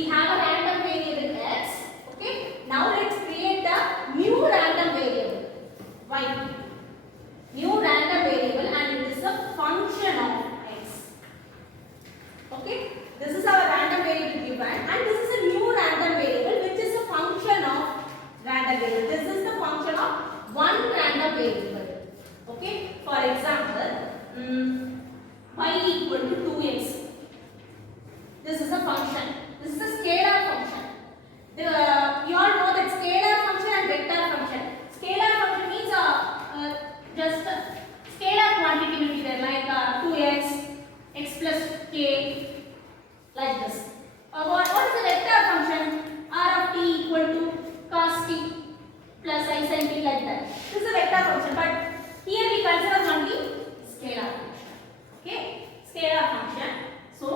we have a random variable x. Okay. Now let's create a new random variable y. New random variable, and it is a function of x. Okay. This is our random variable given, and this is a new random variable which is a function of random variable. This is the function of one random variable. Okay. For example, y equal to 2x. This is a function. This is a scalar function. You all know that scalar function and vector function. Scalar function means just scalar quantity will be there, like 2x, x plus k, like this. What is the vector function? R of t equal to cos t plus I sin t, like that. This is a vector function, but here we consider only scalar function. Okay, scalar function. So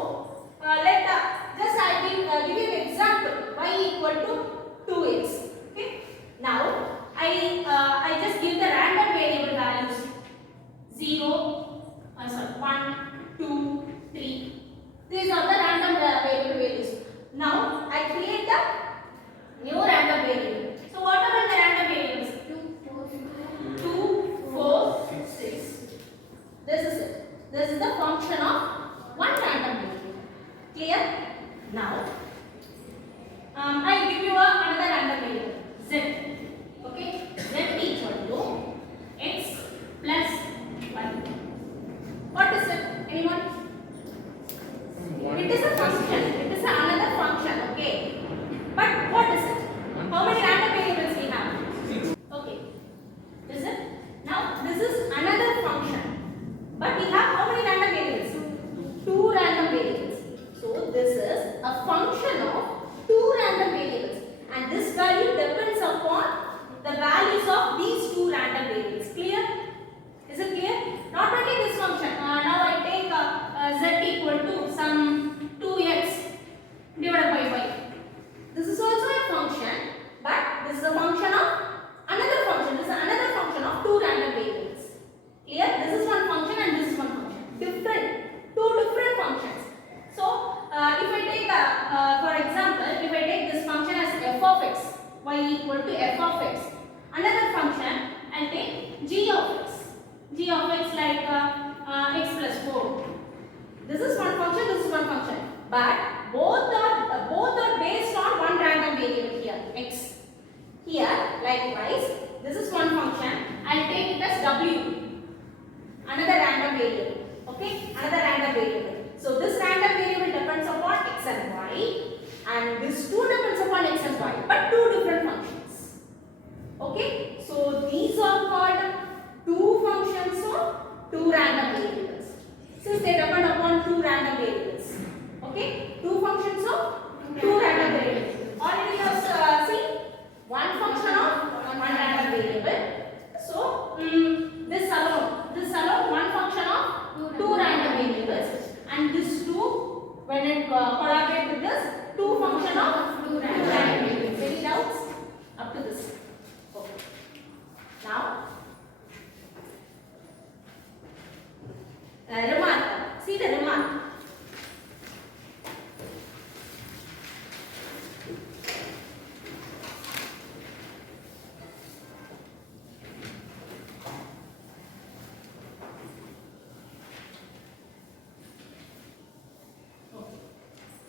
just I will give you an example. Y equal to 2x. Okay. Now I just give the random variable values 1, 2, 3. These are the random variable values. Now I create the new random variable. So what are the random variables? 2, 4, 6. This is it. This is the function of one random variable. Clear? Now I give you another random variable z. Okay, z equal to x plus y. What is it? Anyone? It is a function. It is another function. Okay, but what is it? How many random variables we have? Okay, is it? Now this is another function, but we have how many random variables? 2 random variables. So this is a function of 2 random variables, and this value depends upon the values of these 2 random variables. Clear? Is it clear? Not only this function. Now I take z equal to some 2x divided by y. This is also a function, but this is a function of another function. This is another function of 2 random variables. Clear? This is one function and this is one function. Two different functions. So if I take for example, if I take this function as f of x, y equal to f of x. Another function, I'll take g of x. G of x like x plus 4. This is one function, this is one function. But both are based on one random variable here, x. Here, likewise, this is one function. I'll take it as w. Another random variable. Okay, another random variable. So this random variable depends upon x and y, and this too depends upon x and y, but 2 different functions. Okay, so these are called 2 functions of 2 random variables, since they depend upon 2 random variables. Okay, 2 functions of 2 random variables. Already you have seen one function of one random variable. So this alone one function of 2 random variables. And this 2, when it collaborate with this, 2 function of 2 random variables. Any doubts up to this? Okay. Now, remark. See the remark.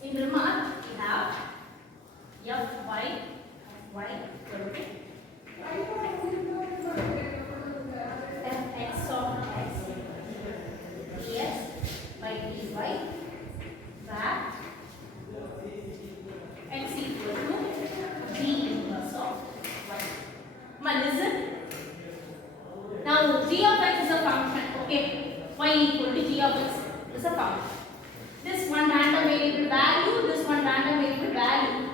In remark, we have fy equal to fx of x dx by dy, where x equal to g inverse of y. Now listen. Now g of x is a function. Okay, y equal to g of x is a function. This one random variable value, this one random variable value.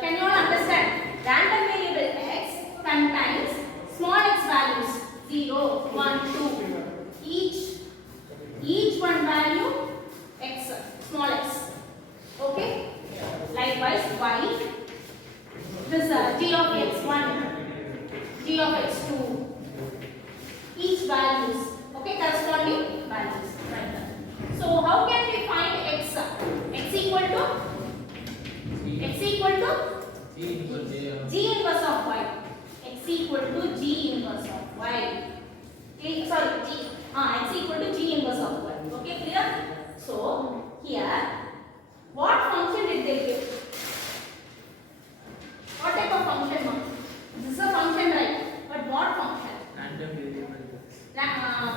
Can you all understand? Random variable x contains small x values 0, 1, 2. Each one value x, small x. Okay? Likewise, y. This g of x1, g of x2. Each values. Okay, corresponding values. Right. So how can we find x? X equal to G inverse of y. X equal to G inverse of y. Sorry, x equal to G inverse of y. Okay, clear? So here, what function did they give? What type of function, ma'am? This is a function, right? But what function? Random variable.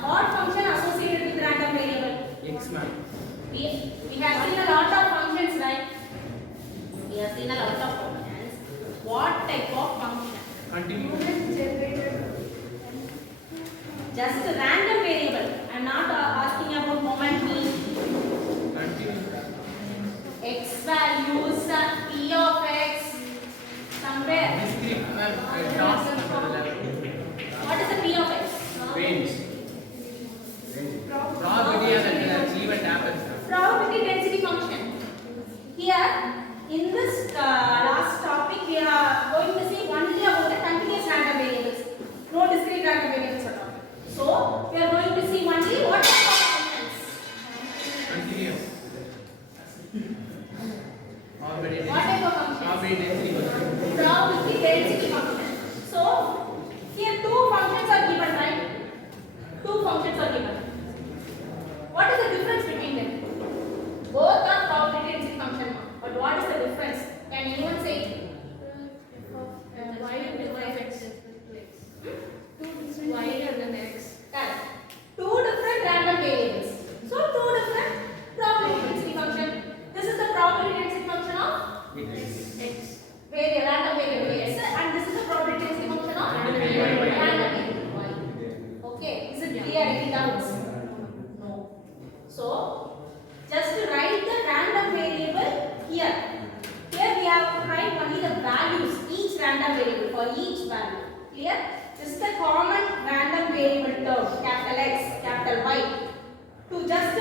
What function associated with random variable? X, ma'am. We have seen a lot of functions, right? We have seen a lot of functions. What type of function? Continue. Just a random variable. I am not asking about moment mean. Continue. X values, p of x, somewhere. Discrete, ma'am. Dots number 11. What is the p of x? Range. Probability and achievement happens. Probability density function. Here, in this last topic, we are going to see only about the continuous random variables. No discrete random variables at all. So, we are going to see only what type of functions. Continuous. Probability. What type of functions? Probability density function. Probability density function. So, here two functions are given, right? Two functions are given. What is the difference between them? Both are probability density function, but what is the difference? Can anyone say? Y and x. Y and x. Correct. Two different random variables. So two different probability density function. This is the probability density function of X. random variable x, and this is the probability density function of random variable y. Okay, is it clear? Any doubts? No. So just to write the random variable here. Here we have to write only the values, each random variable for each value. Clear? This is the common random variable term, capital X, capital Y. To just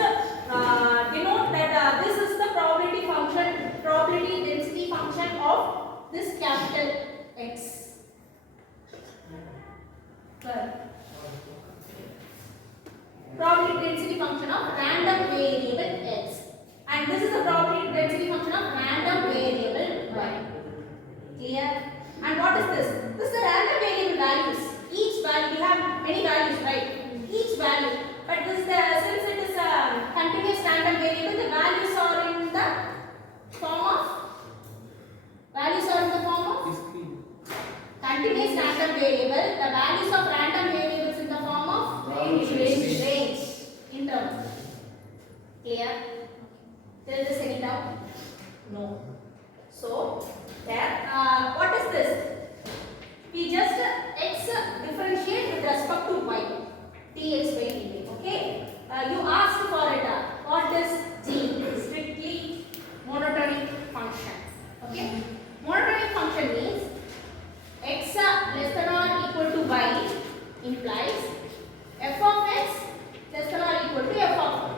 denote that this is the probability function, probability density function of this capital X. Probability density function of random variable x, and this is the probability density function of random variable y. Clear? And what is this? This is the random variable values. Each value, we have many values, right? Each value, but this is since it is a continuous random variable, the values are in the form of Discrete. continuous random variable. The values of random variables in the form of range interval. Clear? Till this any doubt? No. So there, what is this? We just x differentiate with respect to y, dx by dt. Okay. You asked for it. What is g? Strictly monotonic function. Okay. Monotonic function means x less than or equal to y implies f of x less than or equal to f of y.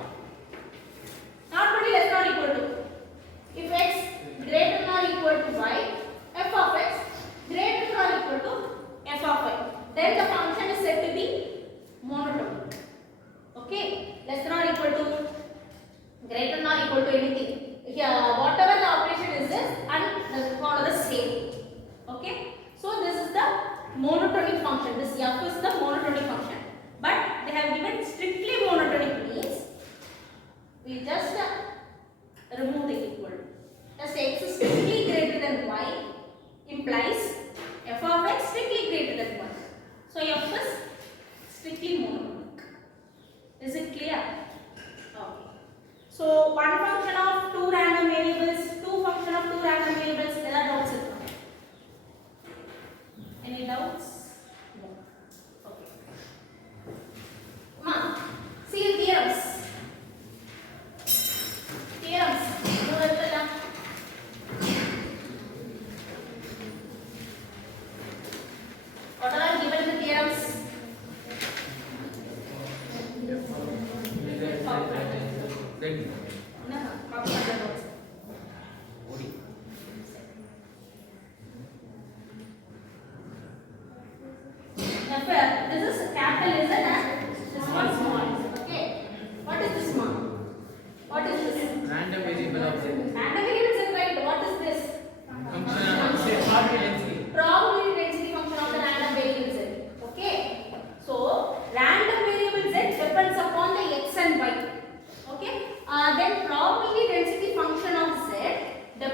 Not only less than or equal to. If x greater than or equal to y, f of x greater than or equal to f of y, then the function is said to be monotonic. Okay, less than or equal to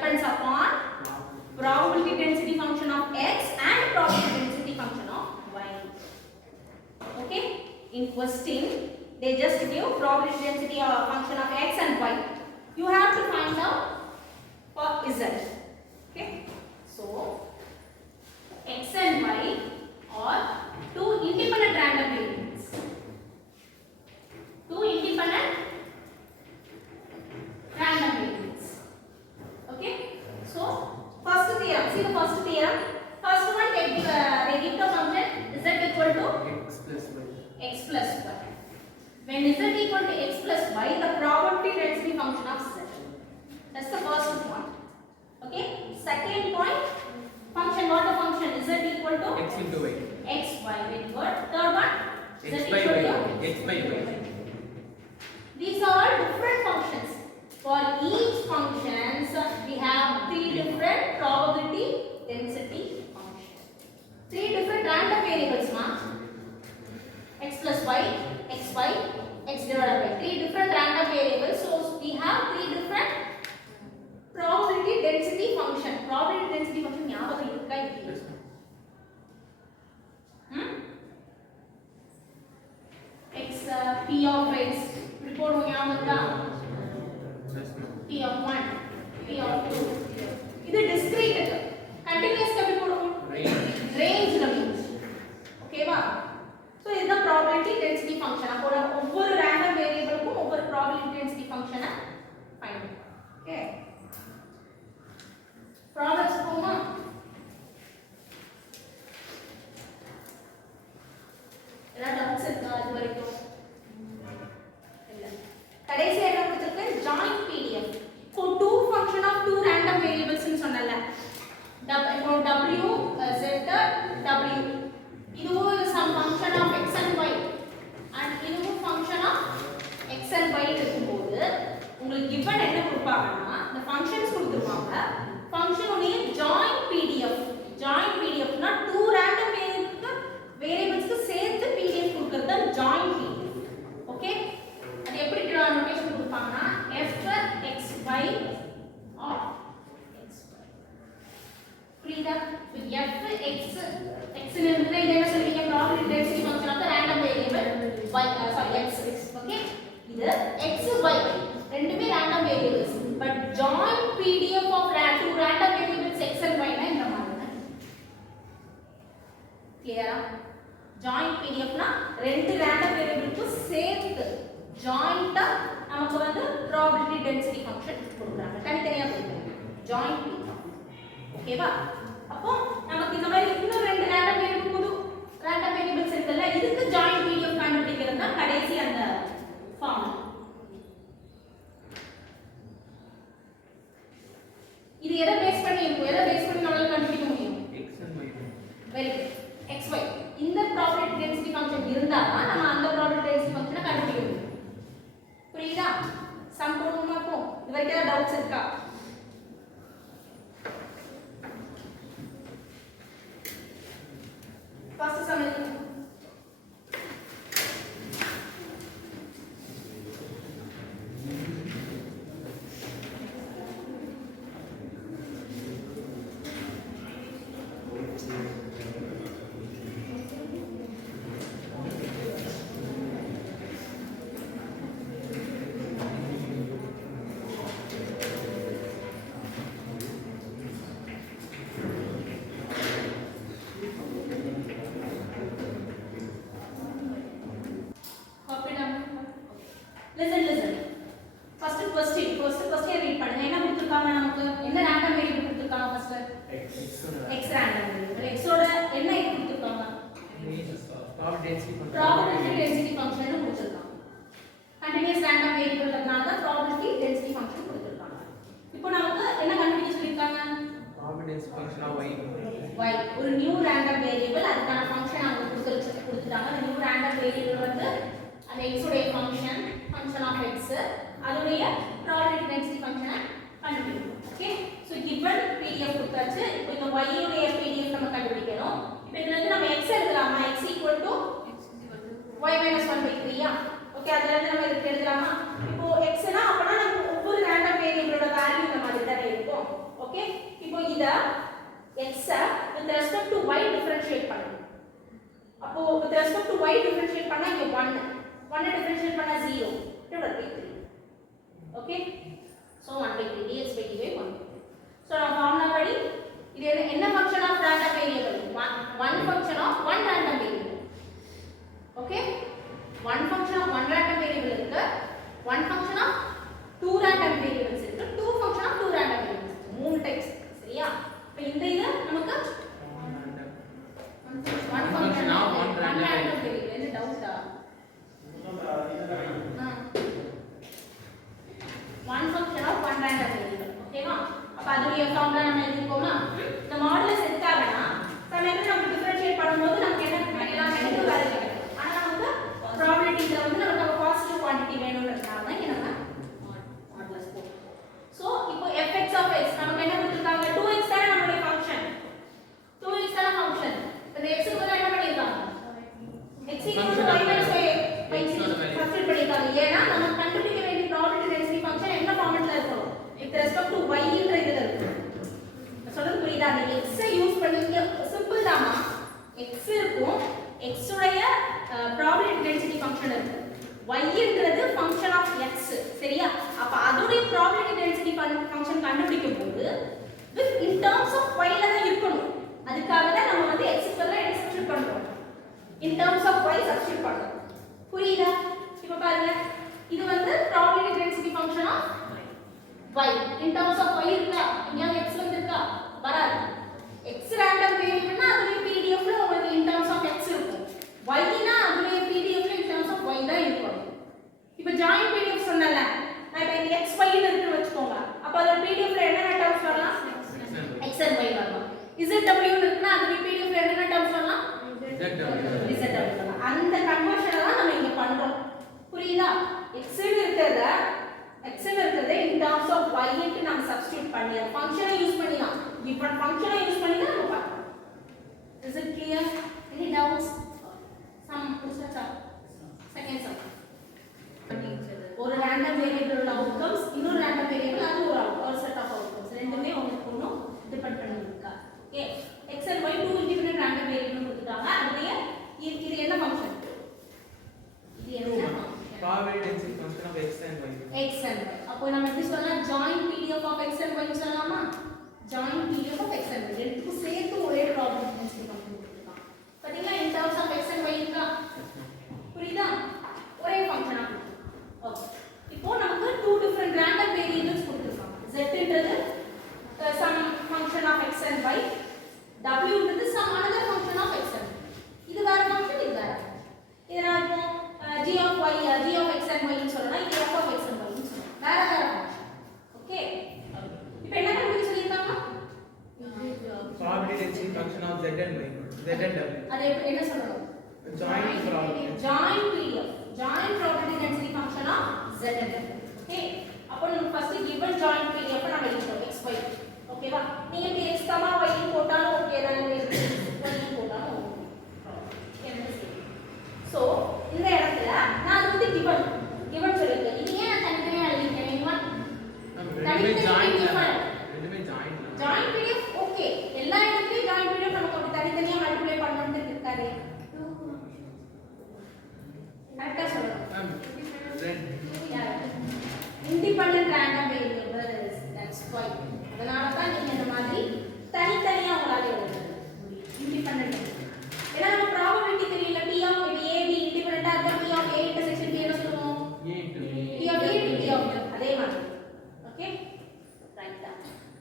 depends upon probability density function of x and probability density function of y. Okay, in question they just give probability density function of x and y. You have to find out for z. Okay, so x and y are two independent random variables. Two independent random variables. Okay, so first theorem, see the first theorem. First one they give the function z equal to X plus Y. x plus y. When z equal to x plus y, the probability density function of z. That's the first point. Okay. Second point, function, what the function z equal to X into Y. x y. Very good. Third one, z X by equal Y. to X by Y. these are all different functions. For each functions, we have three different probability density functions. Three different random variables, ma. X plus y, x y, x divided by three different random variables. So we have three different probability density function. Probability density function ஞாபகம் இருக்கா இல்லையா? X p of x report ஞாபகம் இருக்கா? P of 1, P of 2. இது discrete க்கு. Continuous க்கு எப்படி போடுவோம்? Range ல means. ஓகேவா? So இது தான் probability density function. அப்போ ஒவ்வொரு random variable க்கும் ஒவ்வொரு probability density function find பண்ணலாம். Okay. Problems போமா? என்ன doubts இருக்கா இது வரைக்கும்? இல்ல. கடைசியா என்ன கொடுத்திருக்கு? Joint PDF. So two function of two random variables னு சொன்னல. இப்போ w z w இதுவும் some function of x and y and இதுவும் function of x and y இருக்கும்போது உங்களுக்கு given என்ன கொடுப்பாங்கன்னா இந்த functions கொடுத்துருவாங்க. function உடைய joint pdf. joint pdf னா two random variables சேர்த்து pdf கொடுக்கிறது தான் joint pdf. ஓகே, அது எப்படி நோட்டேஷன் கொடுப்பாங்கன்னா f x y of x y. புரியுதா? இப்போ f x x ல இருந்து இத என்ன சொல்வீங்க? probability density function of the random variable y x. Okay, இது x y ரெண்டுமே random variables but joint pdf of two random variables x and y னா இந்த மாதிரி தான். கிளியரா? joint pdf னா ரெண்டு random variables சேர்த்து joint நமக்கு வந்து probability density function கொடுக்குறாங்க. தனித்தனியா கொடுக்குறாங்க joint pdf. ஓகேவா? அப்போ நமக்கு இந்த மாதிரி இன்னும் ரெண்டு random variable புது random variables இருக்குல்ல, இதுக்கு joint pdf கண்டுபிடிக்கிறது தான் கடைசி அந்த ஃபார்முலா. இது எதை பேஸ் பண்ணி இருக்கும்? எதை பேஸ் பண்ணி நம்மளால கண்டுபிடிக்க முடியும்? X and Y. Very good. x y இந்த probability density function இருந்தா தான் நம்ம அந்த probability density function கண்டுபிடிக்க முடியும். புரியுதா? சம் போடுவோமா? இப்போ இது வரைக்கும் ஏதாவது டவுட்ஸ் இருக்கா? ஃபர்ஸ்ட் சம் எழுதுங்க. Listen. First question read பண்ணுங்க. என்ன கொடுத்திருக்காங்க நமக்கு? என்ன random variable கொடுத்திருக்காங்க first? X random variable. X ஓட என்ன கொடுத்திருக்காங்க? Probability density function னு கொடுத்திருக்காங்க. Continuous random variable னால தான் probability density function கொடுத்திருக்காங்க. இப்போ நமக்கு என்ன கண்டுபிடிக்க சொல்லிருக்காங்க? Probability density function of y. y ஒரு new random variable, அதுக்கான function அவங்க கொடுத்துட்டாங்க. அந்த new random variable வந்து அந்த x உடைய function of x அதோடைய probability density function கண்டுபிடிக்கணும். ஓகே, சோ given pdf கொடுத்தாச்சு. இப்போ இந்த y உடைய pdf நம்ம கண்டுபிடிக்கணும். இப்போ இதுல இருந்து நம்ம x எழுதலாமா? x y minus 1/3 யா? ஓகே, அதுல இருந்து நம்ம இதுக்கு எழுதலாமா? இப்போ x னா அப்பனா நம்ம ஒவ்வொரு random variable ஓட வேல்யூ இந்த மாதிரி தானே இருக்கும். இருக்கும். ஓகே, இப்போ இத x with respect to y differentiate பண்ணணும். அப்போ with respect to y differentiate பண்ணா இங்க 1 differentiate பண்ணா 0 divided by 3. ஓகே, so 1 by 3 dx by dy 1. so நம்ம ஃபார்முலா படி இது என்ன function of random variable? one function of one random variable. Okay, one function of one random variable இருக்கு, one function of two random variables இருக்கு, two function of two random variables இருக்கு. மூணு டைப்ஸ். சரியா? இப்போ இந்த இது நமக்கு one function of one random variable. என்ன டவுட்டா? one function of one random variable. ஓகேவா? அப்ப அதுடைய ஃபார்முலா நம்ம எழுதிக்கோமா? இந்த மாடுலஸ் எடுத்தாங்கன்னா சமயத்துல நம்ம டிஃபரன்ஷியேட் பண்ணும்போது நமக்கு என்ன எல்லாம் நெகட்டிவ் வேல்யூ கிடைக்கும். ஆனா நமக்கு ப்ராபபிலிட்டில வந்து நமக்கு பாசிட்டிவ் குவாண்டிட்டி வேணும்ன்றதுனால தான் இங்க நம்ம மாடுலஸ் போடுறோம். சோ இப்போ fx of x நமக்கு என்ன கொடுத்திருக்காங்க? 2x தான நம்மளுடைய ஃபங்க்ஷன். 2x தான ஃபங்க்ஷன். இந்த x க்கு பதிலா என்ன பண்ணிருக்காங்க? x = y - y சப்ஸ்டிட்யூட் பண்ணிருக்காங்க. ஏன்னா நம்ம கண்டுபிடிக்க வேண்டிய ப்ராபபிலிட்டி டென்சிட்டி ஃபங்க்ஷன் என்ன ஃபார்மட்ல இருக்கும்? with respect to y ன்ற இதுல இருக்கு. சொல்றது புரியுதா? நீங்க x ஐ யூஸ் பண்ணீங்க சிம்பிள் தாமா. x இருக்கும், x உடைய ப்ராபபிலிட்டி டென்சிட்டி ஃபங்க்ஷன் இருக்கு. y ன்றது ஃபங்க்ஷன் ஆஃப் x. சரியா? அப்ப அதோட ப்ராபபிலிட்டி டென்சிட்டி ஃபங்க்ஷன் கண்டுபிடிக்கும் போது with in terms of y ல தான் இருக்கணும். அதுக்காக தான் நம்ம வந்து x க்கு பதிலா என்ன சப்ஸ்டிட்யூட் பண்றோம்? in terms of y substitute பண்றோம். புரியுதா? இப்போ பாருங்க, இது வந்து probability density function of y in terms of y இருக்கா? இங்க x வந்திருக்கா? வராது. x random variable னா அதுல pdf ல உங்களுக்கு in terms of x இருக்கும். y னா அதுல pdf ல in terms of y தான் இருக்கும். இப்போ joint pdf சொன்னல, நான் இப்போ இந்த x y ன்னு இருக்கு வெச்சுக்கோங்க. அப்ப அதுல pdf ல என்னென்ன டெர்ம்ஸ் வரலாம்? x and y வரலாம். zw ன்னு இருக்குனா அதுல pdf ல என்னென்ன டெர்ம்ஸ் வரலாம்? zw வரலாம். அந்த கன்வர்ஷனை தான் நம்ம இங்க பண்றோம். புரியுதா? x ன்னு இருக்குறத in terms of y க்கு நாம சப்ஸ்டிட்யூட் பண்ணி ஃபங்க்ஷனை யூஸ் பண்ணி தான் டிஃபரண்ட் ஃபங்க்ஷனை யூஸ் பண்ணி தான் நம்ம பார்க்கறோம். Is it clear? Any doubts? Some second sum. ஒரு random variable உள்ள outcomes, இன்னொரு random variable அது ஒரு set of outcomes. ரெண்டுமே உங்களுக்கு ஒண்ணும் டிபெண்ட் பண்ணி இருக்கா. Okay, x and y two independent random variable கொடுத்துட்டாங்க. அதுலயே இது என்ன ஃபங்க்ஷன்? இது என்ன probability density function of x and y. x and y. அப்போ நம்ம எப்படி சொல்லலாம்? joint pdf of x and y சொல்லலாமா? joint pdf of x and y ரெண்டுக்கும் சேர்த்து ஒரே probability density function கொடுத்திருக்காங்க. பாத்தீங்களா? in terms of x and y இருக்கா? புரியுதா? ஒரே ஃபங்க்ஷனா. ஓகே, இப்போ நமக்கு two different random variables கொடுத்திருக்காங்க. z ன்றது some function of x and y, w ன்றது some another function of x and y. இது வேற ஃபங்க்ஷன், இது வேற. இது நான் இப்போ g of x and y ன்னு சொல்லலாம், இது f of x and y ன்னு சொல்லலாம். வேற வேற ஃபங்க்ஷன். ஓகே, இப்போ என்ன கண்டுபிடிச்சு சொல்லிருக்காங்க? Probability density function of z and y. Z and w. அது என்ன சொல்லணும்? Joint probability. Joint probability density function of z and w. Okay, அப்போ நம்ம ஃபர்ஸ்ட் given joint pdf நம்ம எழுதிட்டோம் x y. ஓகேவா? நீங்க இப்ப x, y ன்னு போட்டாலும் ஓகே தான், y ன்னு போட்டாலும் ஓகே. சோ இந்த இடத்துல நான் அது வந்து given சொல்லிருக்கேன். இது ஏன் தனித்தனியா எழுதிருக்கேன்? ரெண்டுமே joint pdf ஓகே, எல்லா இடத்துலயும் joint pdf நமக்கு அப்படி தனித்தனியா மல்டிப்ளை பண்ணனும்னு இருக்காது. கரெக்ட்டா சொல்லணும். independent random variables, that's why. அதனால தான் நீங்க இந்த மாதிரி தனித்தனியா உங்களால எழுத முடியும். independent. ஏன்னா நம்ம probability தெரியல, p of a b independent-ஆ இருந்தா p of a intersection p என்ன சொல்லுவோம்? p of a p of b. அதே மாதிரி. ஓகே? ரைட்டா.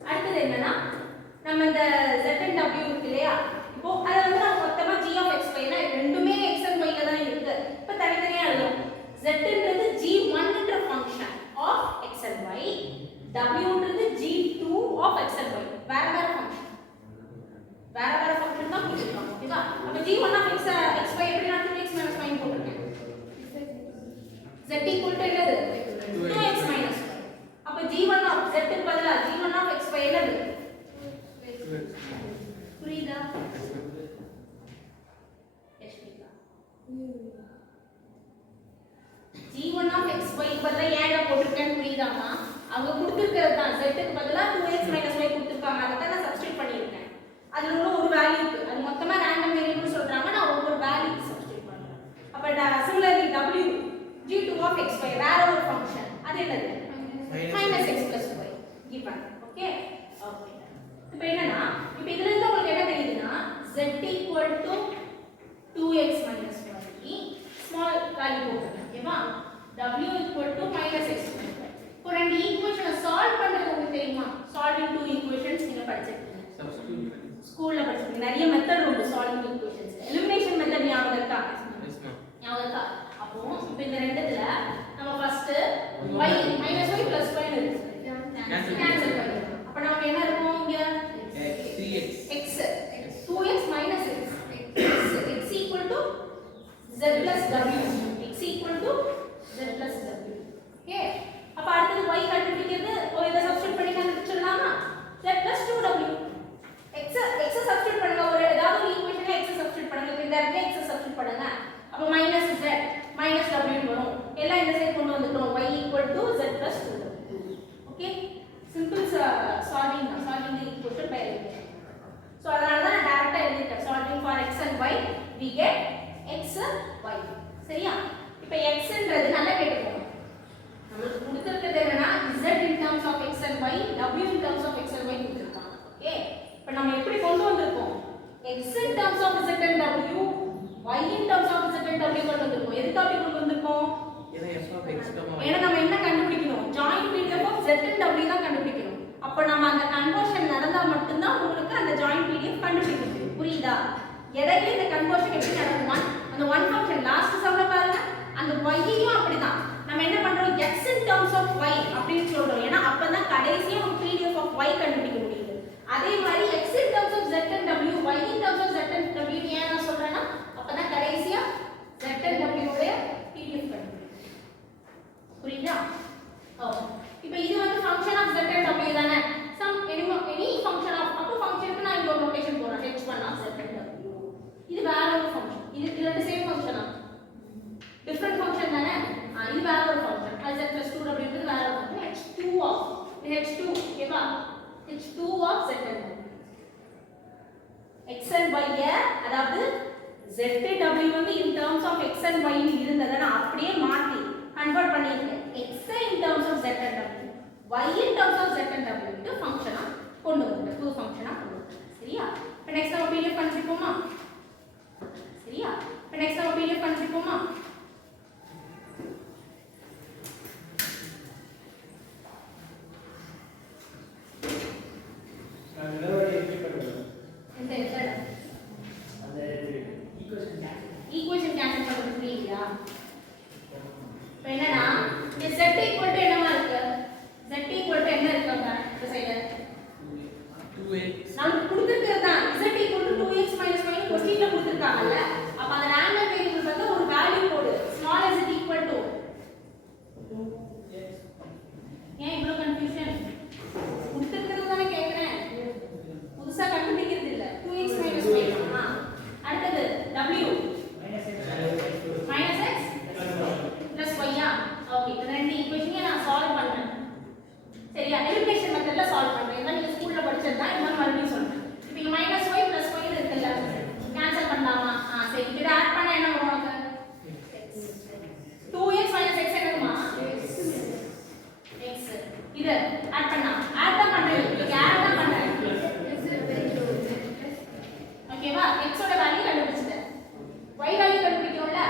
அடுத்து என்னன்னா நம்ம இந்த z and w இருக்கு இல்லையா? இப்போ அத வந்து நம்ம மொத்தமா g of x y னா ரெண்டுமே x and y ல தான் இருக்கு. இப்போ தனித்தனியா எழுதுறோம். z ன்றது g1 ன்ற function of x and y, w ன்றது g2 of x and y. வேற வேற ஃபங்க்ஷன் தான் கொடுத்திருக்காங்க. ஓகேவா? அப்ப g1 of x y எப்படி நான் 2x - y ன்னு போட்டுருக்கேன். z என்னது? 2x - y. அப்ப g1 of z க்கு பதிலா g1 of x y என்னது? புரியுதா? இப்போ இதுல இருந்து உங்களுக்கு என்ன தெரியுதுன்னா z equal to 2x minus y small value போட்டுருங்க ஓகேவா w equal to minus x இப்போ ரெண்டு ஈக்குவேஷனை சால்வ் பண்றது உங்களுக்கு தெரியுமா சால்விங் டூ ஈக்குவேஷன்ஸ் நீங்க படிச்சிருக்கீங்க ஸ்கூல்ல படிச்சிருக்கீங்க நிறைய மெத்தட் உண்டு சால்விங் ஈக்குவேஷன்ஸ் எலிமினேஷன் மெத்தட் ஞாபகம் இருக்கா ஞாபகம் இருக்கா அப்போ இப்போ இந்த ரெண்டுத்துல நம்ம first y minus y plus y இருக்கு கேன்சல் பண்ணிடலாம் அப்ப நமக்கு என்ன இருக்கும் இங்க x 2x minus x equal to z plus w x equal to z plus w okay அப்ப அடுத்து y கண்டுபிடிக்கிறது இத சப்ஸ்டிட்யூட் பண்ணி கண்டுபிடிச்சிடலாமா z plus 2w x substitute பண்ணுங்க ஒரு ஏதாவது ஒரு ஈக்குவேஷன்ல x சப்ஸ்டிட்யூட் பண்ணுங்க இப்ப இந்த இடத்துல x சப்ஸ்டிட்யூட் பண்ணுங்க அப்ப minus z minus w வரும் எல்லாம் இந்த சைடு கொண்டு வந்துட்டோம் y equal to z plus 2w okay simple solving the equation by elimination so அதனால தான் நான் டைரக்டா எழுதிட்டேன் solving for x and y we get x y சரியா இப்போ x ன்றது நல்லா கேட்டுக்கோங்க நமக்கு கொடுத்திருக்கிறது என்னன்னா z in terms of x and y w in terms of x and y கொடுத்திருக்காங்க ஓகே இப்போ நம்ம எப்படி கொண்டு வந்திருக்கோம் x in terms of z and w y in terms of z and w கொண்டு வந்திருக்கோம் எதுக்கு அப்படி கொண்டு வந்திருக்கோம் ஏன்னா நம்ம என்ன கண்டுபிடிக்கணும் joint PDF of z and w தான் கண்டுபிடிக்கணும் அப்ப நம்ம அந்த கன்வர்ஷன் நடந்தா மட்டும் தான் உங்களுக்கு அந்த ஜாயிண்ட் PDF கண்டுபிடிக்க முடியும் புரியுதா இடையில இந்த கன்வர்ஷன் எப்படி நடக்குமா அந்த ஒன் ஃபங்க்ஷன் லாஸ்ட் சம்ல பாருங்க அந்த y யும் அப்படிதான் நம்ம என்ன பண்றோம் x in terms of y அப்படினு சொல்றோம் ஏன்னா அப்பதான் கடைசியா ஒரு PDF of y கண்டுபிடிக்க முடியுது அதே மாதிரி x in terms of z and w y in terms of z and w ஏன் நான் சொல்றேன்னா அப்பதான் கடைசியா z and w உடைய PDF கண்டுபிடிக்க புரியுதா இப்போ இது வந்து function of z and w தானே சம் எனி ஃபங்க்ஷன் ஆஃப் அப்போ ஃபங்க்ஷனுக்கு நான் இங்க ஒரு நோட்டேஷன் போறேன் h1 of z and w இது வேற ஒரு ஃபங்க்ஷன் இது ரெண்டு சேம் ஃபங்க்ஷனா டிஃபரண்ட் ஃபங்க்ஷன் தானே இது வேற ஒரு ஃபங்க்ஷன் z plus 2w ன்றது வேற ஒரு ஃபங்க்ஷன் h2 ஆஃப் இது h2 ஓகேவா h2 of z and w x and y அதாவது z and w வந்து in terms of x and y ன்னு இருந்ததை நான் அப்படியே மாத்தி கன்வர்ட் பண்ணிருக்கேன் x in terms of z and w y in terms of z and w க்கு ஃபங்க்ஷனா கொண்டு வந்துட்டேன் டூ ஃபங்க்ஷனா கொண்டு வந்துட்டேன் சரியா இப்போ நெக்ஸ்ட் நம்ம PDF பண்ணிப்போமா சரியா இப்போ நெக்ஸ்ட் நம்ம PDF பண்ணிப்போமா ஈக்குவேஷன் கேன்சல் பண்றது புரியுதா இப்போ என்னன்னா இங்க z equal to என்னமா இருக்கு z equal to என்ன இருக்குங்க இந்த சைடு 2x நமக்கு கொடுத்திருக்கிறது தான் z equal to 2x minus y னு क्वेश्चनல கொடுத்திருக்காங்கல்ல அப்ப அந்த ரேண்டம் வேரியபிள் வந்து ஒரு வேல்யூ போடு ஸ்மால் z equal to ஏன் இவ்வளவு கன்ஃபியூஷன் கொடுத்திருக்கிறது தானே கேக்குறேன் புதுசா கண்டுபிடிக்கிறது இல்ல 2x minus y அடுத்தது w minus x plus y okay இந்த ரெண்டு ஈக்குவேஷனையும் நான் சால்வ் பண்றேன் சரியா எலிமினேஷன் மெத்தட்ல சால்வ் பண்றேன் இதான் நீங்க ஸ்கூல்ல படிச்சது தான் இன்னும் மறுபடியும் சொல்றேன் இப்போ இங்க minus y plus y இருக்குல்ல கேன்சல் பண்ணலாமா சரி இத ஆட் பண்ணா என்ன வரும் நமக்கு 2x minus x என்னமா x இத ஆட் பண்ணா ஆட் தான் பண்றேன் இங்க ஆட் தான் பண்றேன் ஓகேவா x ஓட வேல்யூ கண்டுபிடிச்சிட்டேன் y வேல்யூ கண்டுபிடிக்கணும்ல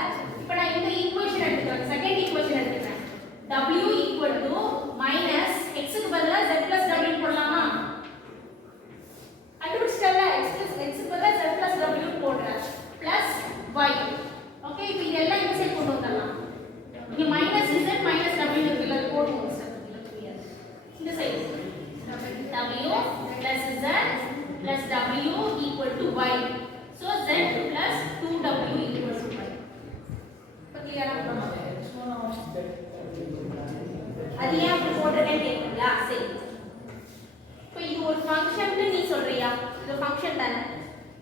இப்போ நான் இந்த ஈக்குவேஷன் எடுத்துக்கிறேன் செகண்ட் ஈக்குவேஷன் எடுத்துக்கிறேன் w equal to minus x க்கு பதிலா z plus w போடலாமா கண்டுபிடிச்சிட்டல x க்கு பதிலா z plus w போடுறேன் plus y ஓகே இப்போ இதெல்லாம் இந்த சைடு கொண்டு வரலாம் இங்க minus z minus w இருக்குல்ல அது போடுவோம் ஸ்டெப்ல புரியாது இந்த side w plus z plus w equal to y so z plus 2w equal to y இப்போ கிளியரா போடுறோம் அது ஏன் அப்படி போட்டுட்டேன்னு கேட்குறீங்களா சரி இப்போ இது ஒரு ஃபங்க்ஷன் நீ சொல்றியா இது ஃபங்க்ஷன் தானே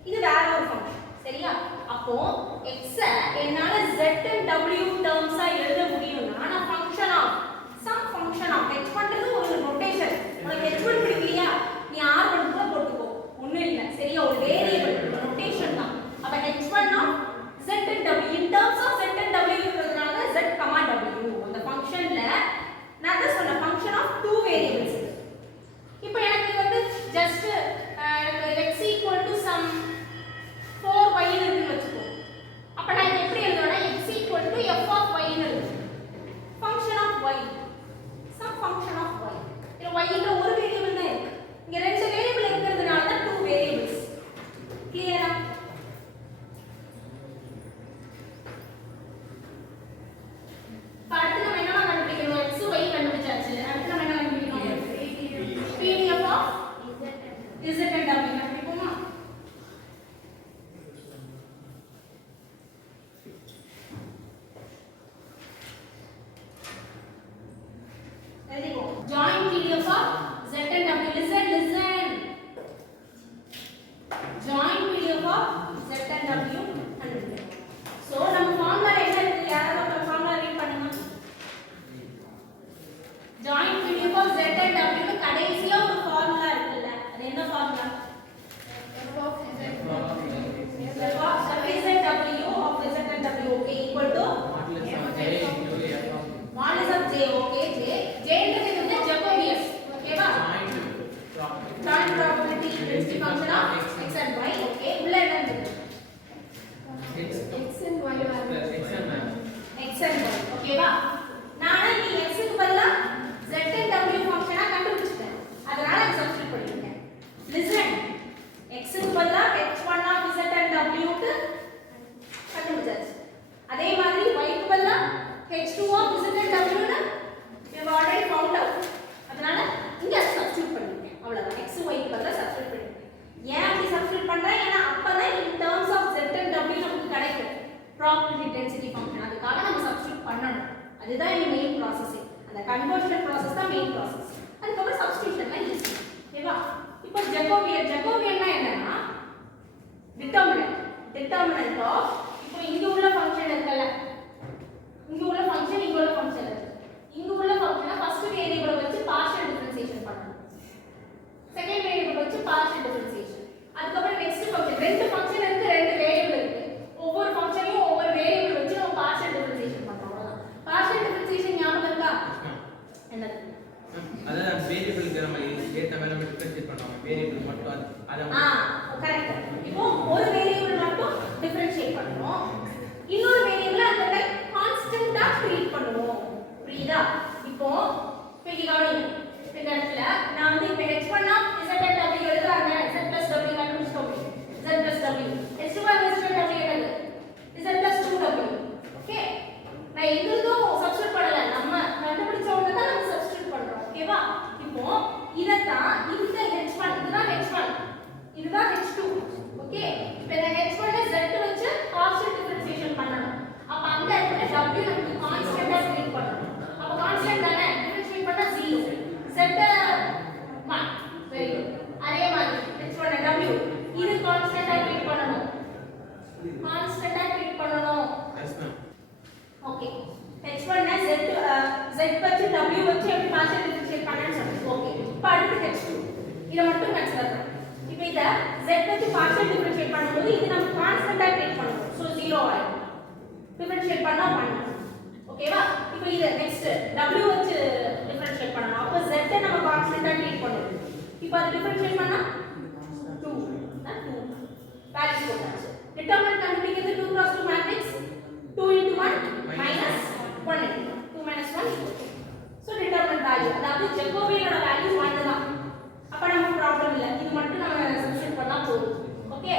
இது வேற ஒரு ஃபங்க்ஷன் சரியா அப்போ x என்னால z and w டேர்ம்ஸா எழுத முடியும்னா நான் function of sum function of h பண்றது ஒரு நோட்டேஷன் உனக்கு h1 பிடிக்கலையா நீ r1 கூட போட்டுக்கோ ஒண்ணும் இல்ல சரியா ஒரு வேரியபிள் நோட்டேஷன் தான் அப்ப h1 of z and w in terms of z and w ன்றதுனால z, w அந்த ஃபங்க்ஷன்ல நான் தான் சொன்ன ஃபங்க்ஷன் ஆஃப் டூ வேரியபிள்ஸ் இப்போ எனக்கு வந்து ஜஸ்ட் எனக்கு x joint probability density function of x and y. Okay, உள்ள என்ன இருக்கு? X and y plus x and y. x and y. ஓகேவா? நானே நீ x க்கு பதிலா z and w ஃபங்க்ஷனா கண்டுபிடிச்சிட்டேன். அதனால அதை சப்ஸ்டிட்யூட் பண்ணிட்டேன். Listen. x க்கு பதிலா h1 of z and w க்கு கண்டுபிடிச்சாச்சு. அதே மாதிரி y க்கு பதிலா h2 of z and w ன்னு we have already found out. அதனால இங்க சப்ஸ்டிட்யூட் பண்ணிட்டேன். அவ்வளவுதான். x y க்கு பதிலா சப்ஸ்டிட்யூட் பண்ணிட்டேன். ஏன் அப்படி சப்ஸ்டிட்யூட் பண்றேன்? ஏன்னா அப்பதான் in terms of z and w நமக்கு கிடைக்கும். probability density function. அதுக்காக நம்ம சப்ஸ்டிட்யூட் பண்ணணும். அதுதான் இந்த மெயின் process. அந்த conversion process தான் மெயின் process. அதுக்கப்புறம் சப்ஸ்டிட்யூஷன்லாம் ஈஸி. ஓகேவா? இப்போ ஜெகோபியன்னா என்னன்னா determinant of இப்போ இங்க உள்ள ஃபங்க்ஷன் இருக்குல்ல, இங்க உள்ள ஃபங்க்ஷன் இங்க உள்ள ஃபங்க்ஷன் இருக்கு. இங்க உள்ள ஃபங்க்ஷனை ஃபர்ஸ்ட் வேரியபிளை வச்சு பார்ஷியல் டிஃபரன்ஷியேஷன் பண்ணணும், செகண்ட் வேரியபிள் வச்சு பார்ஷியல் டிஃபரன்ஷியேஷன். அதுக்கப்புறம் நெக்ஸ்ட் ஃபங்க்ஷன், ரெண்டு ஃபங்க்ஷன் இருக்கு, ரெண்டு வேரியபிள் இருக்கு. ஒவ்வொரு ஃபங்க்ஷனையும் ஒவ்வொரு வேரியபிள் வச்சு நம்ம பார்ஷியல் டிஃபரன்ஷியேஷன் பண்றோம். அவ்வளவுதான். பார்ஷியல் டிஃபரன்ஷியேஷன் ஞாபகம் இருக்கா? என்னது? அதான் வேரியபிளுக்கு நம்ம ஏத்த மாதிரி நம்ம டிஃபரன்ஷியேட் பண்றோம். வேரியபிள் மட்டும் அது கரெக்ட். இப்போ ஒரு வேரியபிள் மட்டும் டிஃபரன்ஷியேட் பண்ணுவோம், இன்னொரு வேரியபிள் அந்த டைம் கான்ஸ்டன்ட்டா ட்ரீட் பண்ணுவோம். புரியுதா? இப்போ இங்க கவனிங்க. இந்த இடத்துல நான் வந்து இப்போ h1 of z and w எழுதுறாங்க. z plus w கண்டுபிடிச்சோம். z plus w. h2 of z and w என்னது? z plus 2w. ஓகே, நான் எங்களுக்கும் சப்ஸ்டிட்யூட் பண்ணல, நம்ம கண்டுபிடிச்சவங்க தான் நம்ம சப்ஸ்டிட்யூட் பண்றோம். ஓகேவா? இப்போ இதத்தான் இந்த h1 இதுதான் h1 இதுதான் h2. ஓகே, இப்போ இந்த h1 ல z வச்சு பார்ஷியல் டிஃபரன்ஷியேஷன் பண்ணனும். அப்ப அந்த இடத்துல w நமக்கு கான்ஸ்டன்ட்டா ட்ரீட் பண்ணனும். அப்ப கான்ஸ்டன்ட் தானே, டிஃபரன்ஷியேட் பண்ணா 0, z 1. Very good. அதே மாதிரி h1 w இது கான்ஸ்டன்ட்டா ட்ரீட் பண்ணனும், கான்ஸ்டன்ட்டா ட்ரீட் பண்ணனும். Yes ma'am. ஓகே, h1 ன z வச்சு w வச்சு எப்படி பார்ஷியல் டிஃபரன்ஷியேட் பண்ணனும் சொல்லுங்க. ஓகே, இப்போ அடுத்து h2 இத மட்டும் கன்சிடர் பண்ணுங்க. இப்போ இத z வச்சு பார்ஷியல் டிஃபரன்ஷியேட் பண்ணும்போது இது நம்ம கான்ஸ்டன்ட்டா ட்ரீட் பண்ணுவோம். சோ 0 ஆயிடும். டிஃபரன்ஷியேட் பண்ணா 1. ஓகேவா? இப்போ இத நெக்ஸ்ட் w வச்சு டிஃபரன்ஷியேட் பண்ணனும். அப்ப z நம்ம கான்ஸ்டன்ட்டா ட்ரீட் பண்ணுவோம். இப்போ அது டிஃபரன்ஷியேட் பண்ணா 2 வேல்யூ போட்டாச்சு. டிட்டர்மினன்ட் கண்டுபிடிக்கிறது 2 cross 2 மேட்ரிக்ஸ் 2 into 1 minus 1 into 2 minus 1 equal to. So determinant value அதாவது ஜெகோபியனோட வேல்யூ 1 தான். அப்ப நமக்கு ப்ராப்ளம் இல்ல, இது மட்டும் நம்ம சப்ஸ்டிட்யூட் பண்ணா போதும். ஓகே,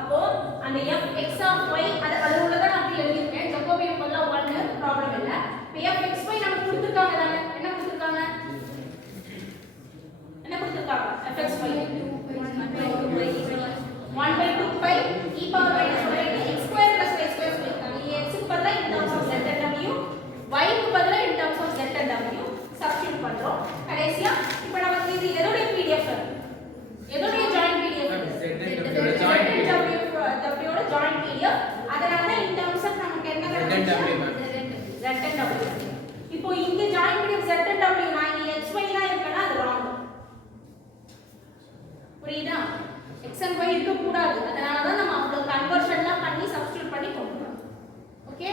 அப்போ அந்த f x of y அது உள்ளத நான் அப்படி எழுதிருக்கேன். ஜெகோபியன் பதிலா 1 ப்ராப்ளம் இல்ல. இப்போ f x y நமக்கு கொடுத்திருக்காங்க தானே, என்ன கொடுத்திருக்காங்க? என்ன கொடுத்திருக்காங்க? f x y 1/2 pi e power minus 1 x square plus y square சொல்லிருக்காங்க. x க்கு பதிலா in terms of z and w, y க்கு பதிலா in terms of z and w substitute பண்றோம். கடைசியா இப்போ நமக்கு இது எதோட pdf எதோட ஜாயிண்ட் pdf இதோட ஜாயிண்ட் w ஓட ஜாயிண்ட் pdf. அதனால தான் in terms of நமக்கு என்ன கிடைக்கும்? z and w. இப்போ இங்க joint pdf z and w நான் இங்க x y தான் இருக்கனா அது wrong. புரியுதா? x and y இருக்க கூடாது. அதனால தான் நம்ம அவ்வளவு கன்வர்ஷன்லாம் பண்ணி சப்ஸ்டிட்யூட் பண்ணி கொண்டு வரோம். ஓகே.